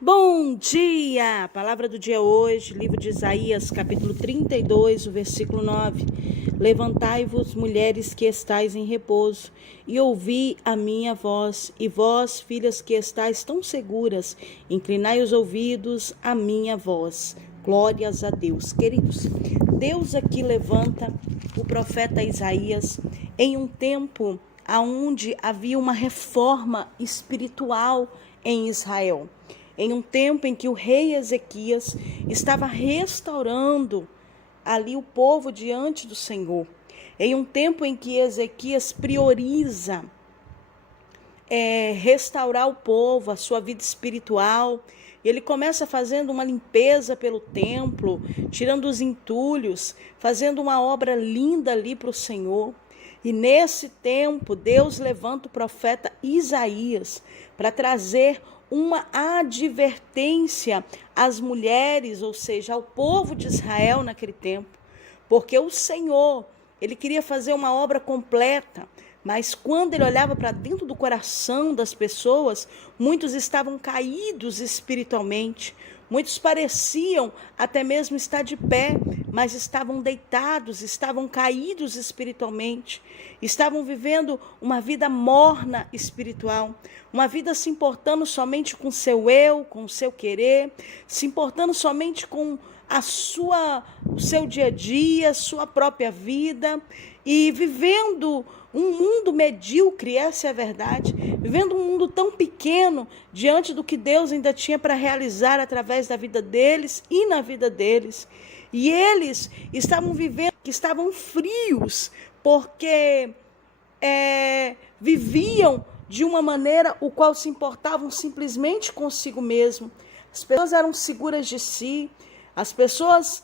Bom dia! A palavra do dia hoje, livro de Isaías, capítulo 32, o versículo 9. Levantai-vos, mulheres que estáis em repouso, e ouvi a minha voz, e vós, filhas que estáis tão seguras, inclinai os ouvidos à minha voz. Glórias a Deus. Queridos, Deus aqui levanta o profeta Isaías em um tempo onde havia uma reforma espiritual em Israel. Em um tempo em que o rei Ezequias estava restaurando ali o povo diante do Senhor. Em um tempo em que Ezequias prioriza restaurar o povo, a sua vida espiritual. Ele começa fazendo uma limpeza pelo templo, tirando os entulhos, fazendo uma obra linda ali para o Senhor. E nesse tempo, Deus levanta o profeta Isaías para trazer uma advertência às mulheres, ou seja, ao povo de Israel naquele tempo. Porque o Senhor, ele queria fazer uma obra completa, mas quando ele olhava para dentro do coração das pessoas, muitos estavam caídos espiritualmente. Muitos pareciam até mesmo estar de pé, mas estavam deitados, estavam caídos espiritualmente, estavam vivendo uma vida morna espiritual, uma vida se importando somente com o seu eu, com o seu querer, se importando somente com o seu dia a dia, sua própria vida, e vivendo um mundo medíocre, essa é a verdade, vivendo um mundo tão pequeno diante do que Deus ainda tinha para realizar através da vida deles e na vida deles. E eles estavam vivendo, que estavam frios, porque viviam de uma maneira o qual se importavam simplesmente consigo mesmo. As pessoas eram seguras de si, as pessoas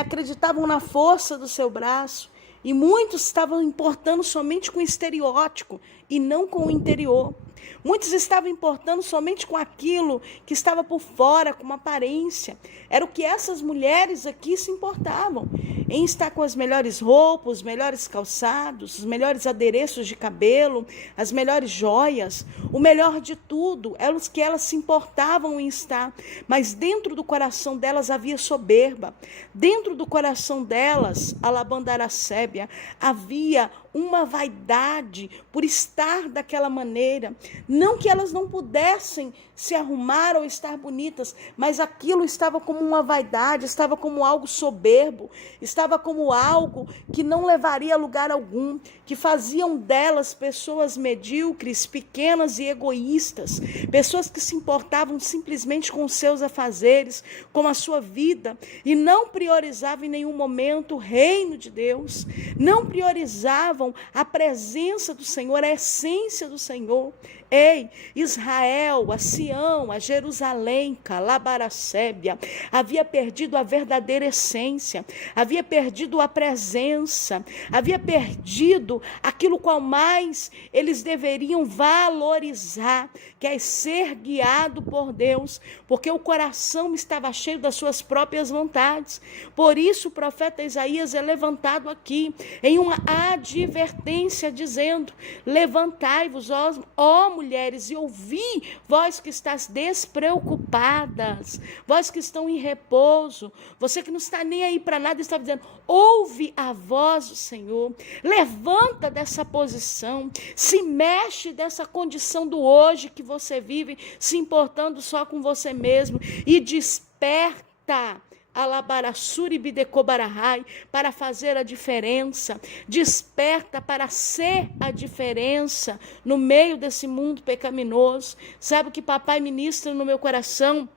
acreditavam na força do seu braço, e muitos estavam importando somente com o estereótipo e não com o interior. Muitos estavam importando somente com aquilo que estava por fora, com uma aparência. Era o que essas mulheres aqui se importavam, em estar com as melhores roupas, os melhores calçados, os melhores adereços de cabelo, as melhores joias, o melhor de tudo, era os que elas se importavam em estar. Mas dentro do coração delas havia soberba, dentro do coração delas, alabandaracébia, havia uma vaidade por estar daquela maneira. Não que elas não pudessem se arrumar ou estar bonitas, mas aquilo estava como uma vaidade, estava como algo soberbo, estava como algo que não levaria a lugar algum, que faziam delas pessoas medíocres, pequenas e egoístas, pessoas que se importavam simplesmente com os seus afazeres, com a sua vida, e não priorizavam em nenhum momento o reino de Deus, não priorizavam a presença do Senhor, a essência do Senhor. Ei, Israel, a Sião, a Jerusalém, Calabaracébia, havia perdido a verdadeira essência, havia perdido a presença, havia perdido aquilo qual mais eles deveriam valorizar, que é ser guiado por Deus, porque o coração estava cheio das suas próprias vontades. Por isso o profeta Isaías é levantado aqui em uma advertência dizendo: levantai-vos, ó mulheres, e ouvi, vós que estáis despreocupadas, vós que estão em repouso, você que não está nem aí para nada, está dizendo: ouve a voz do Senhor, levanta dessa posição, se mexe dessa condição do hoje que você vive, se importando só com você mesmo, e desperta para fazer a diferença, desperta para ser a diferença no meio desse mundo pecaminoso. Sabe o que papai ministra no meu coração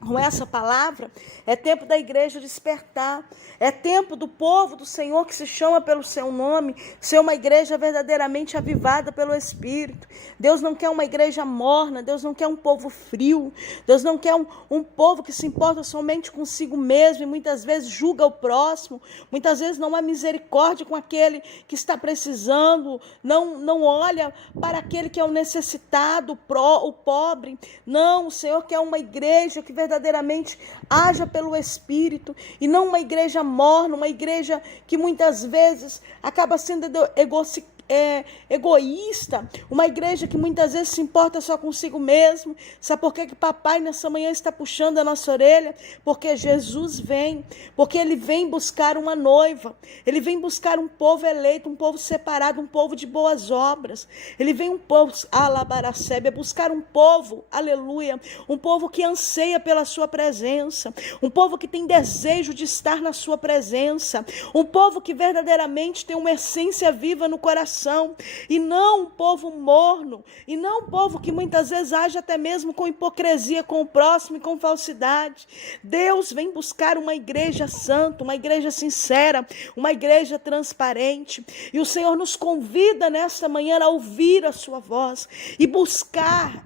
com essa palavra? É tempo da igreja despertar, é tempo do povo do Senhor que se chama pelo seu nome, ser uma igreja verdadeiramente avivada pelo Espírito. Deus não quer uma igreja morna, Deus não quer um povo frio, Deus não quer um povo que se importa somente consigo mesmo e muitas vezes julga o próximo, muitas vezes não há misericórdia com aquele que está precisando, não olha para aquele que é o necessitado, o pobre. Não, o Senhor quer uma igreja que verdadeiramente haja pelo Espírito, e não uma igreja morna, uma igreja que muitas vezes acaba sendo egoísta, uma igreja que muitas vezes se importa só consigo mesmo. Sabe por que papai nessa manhã está puxando a nossa orelha? Porque Jesus vem, porque ele vem buscar uma noiva, ele vem buscar um povo eleito, um povo separado, um povo de boas obras. Ele vem um povo, alabaracebe, buscar um povo, aleluia, um povo que anseia pela sua presença, um povo que tem desejo de estar na sua presença, um povo que verdadeiramente tem uma essência viva no coração, e não um povo morno, e não um povo que muitas vezes age até mesmo com hipocrisia com o próximo e com falsidade. Deus vem buscar uma igreja santa, uma igreja sincera, uma igreja transparente, e o Senhor nos convida nesta manhã a ouvir a sua voz e buscar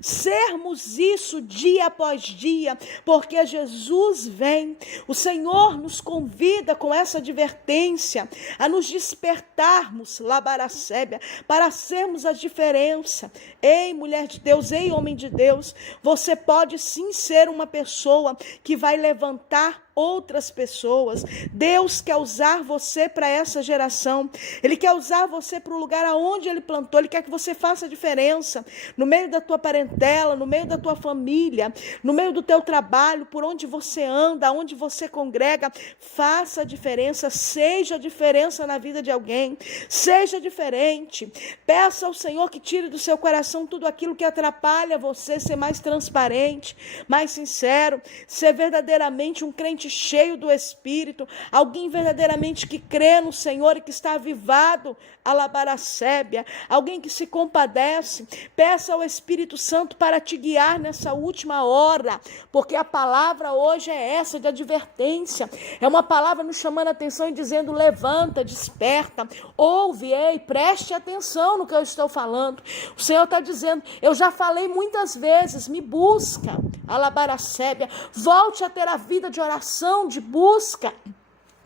sermos isso dia após dia, porque Jesus vem. O Senhor nos convida com essa advertência a nos despertarmos, labaracébia, para sermos a diferença. Ei, mulher de Deus, ei, homem de Deus, você pode sim ser uma pessoa que vai levantar outras pessoas. Deus quer usar você para essa geração. Ele quer usar você para o lugar aonde Ele plantou. Ele quer que você faça a diferença no meio da tua parentela, no meio da tua família, no meio do teu trabalho, por onde você anda, onde você congrega. Faça a diferença, seja a diferença na vida de alguém. Seja diferente. Peça ao Senhor que tire do seu coração tudo aquilo que atrapalha você ser mais transparente, mais sincero, ser verdadeiramente um crente cheio do Espírito, alguém verdadeiramente que crê no Senhor e que está avivado, alabaracébia, alguém que se compadece. Peça ao Espírito Santo para te guiar nessa última hora, porque a palavra hoje é essa, de advertência, é uma palavra nos chamando a atenção e dizendo: levanta, desperta, ouve, ei, preste atenção no que eu estou falando. O Senhor está dizendo: eu já falei muitas vezes, me busca, alabaracébia, volte a ter a vida de oração, de busca,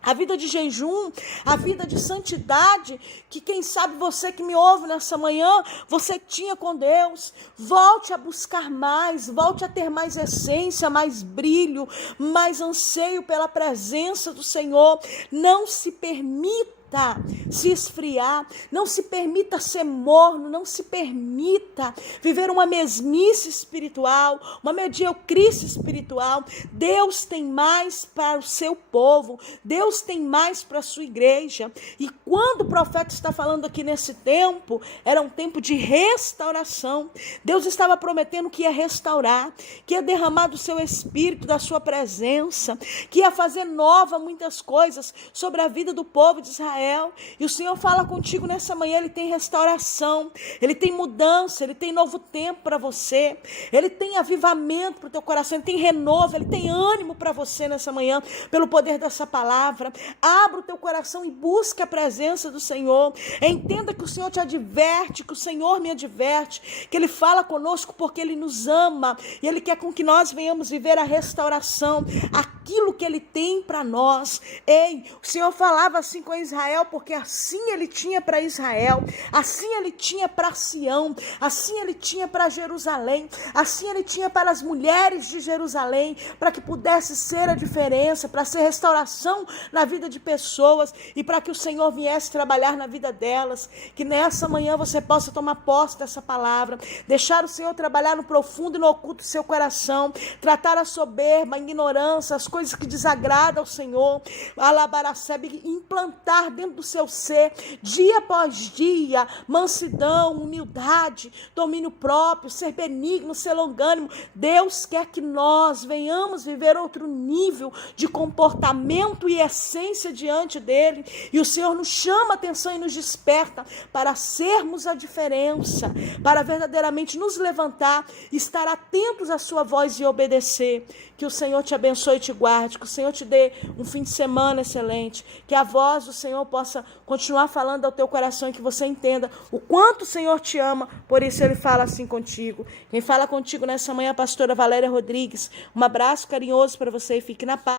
a vida de jejum, a vida de santidade, que quem sabe você que me ouve nessa manhã, você tinha com Deus. Volte a buscar mais, volte a ter mais essência, mais brilho, mais anseio pela presença do Senhor. Não se permita se esfriar, não se permita ser morno, não se permita viver uma mesmice espiritual, uma mediocrice espiritual. Deus tem mais para o seu povo, Deus tem mais para a sua igreja. E quando o profeta está falando aqui nesse tempo, era um tempo de restauração. Deus estava prometendo que ia restaurar, que ia derramar do seu Espírito, da sua presença, que ia fazer nova muitas coisas sobre a vida do povo de Israel. E o Senhor fala contigo nessa manhã. Ele tem restauração, Ele tem mudança, Ele tem novo tempo para você, Ele tem avivamento para o teu coração, Ele tem renovo, Ele tem ânimo para você nessa manhã, pelo poder dessa palavra. Abra o teu coração e busque a presença do Senhor. Entenda que o Senhor te adverte, que o Senhor me adverte, que Ele fala conosco porque Ele nos ama, e Ele quer com que nós venhamos viver a restauração, aquilo que Ele tem para nós. Ei, o Senhor falava assim com Israel, porque assim Ele tinha para Israel, assim Ele tinha para Sião, assim Ele tinha para Jerusalém, assim Ele tinha para as mulheres de Jerusalém, para que pudesse ser a diferença, para ser restauração na vida de pessoas, e para que o Senhor viesse trabalhar na vida delas. Que nessa manhã você possa tomar posse dessa palavra, deixar o Senhor trabalhar no profundo e no oculto do seu coração, tratar a soberba, a ignorância, as coisas que desagradam ao Senhor, alabaracebe, implantar dentro do seu ser, dia após dia, mansidão, humildade, domínio próprio, ser benigno, ser longânimo. Deus quer que nós venhamos viver outro nível de comportamento e essência diante dele, e o Senhor nos chama a atenção e nos desperta para sermos a diferença, para verdadeiramente nos levantar, estar atentos à sua voz e obedecer. Que o Senhor te abençoe e te guarde, que o Senhor te dê um fim de semana excelente, que a voz do Senhor possa continuar falando ao teu coração, e que você entenda o quanto o Senhor te ama, por isso Ele fala assim contigo. Quem fala contigo nessa manhã é a pastora Valéria Rodrigues. Um abraço carinhoso para você e fique na paz.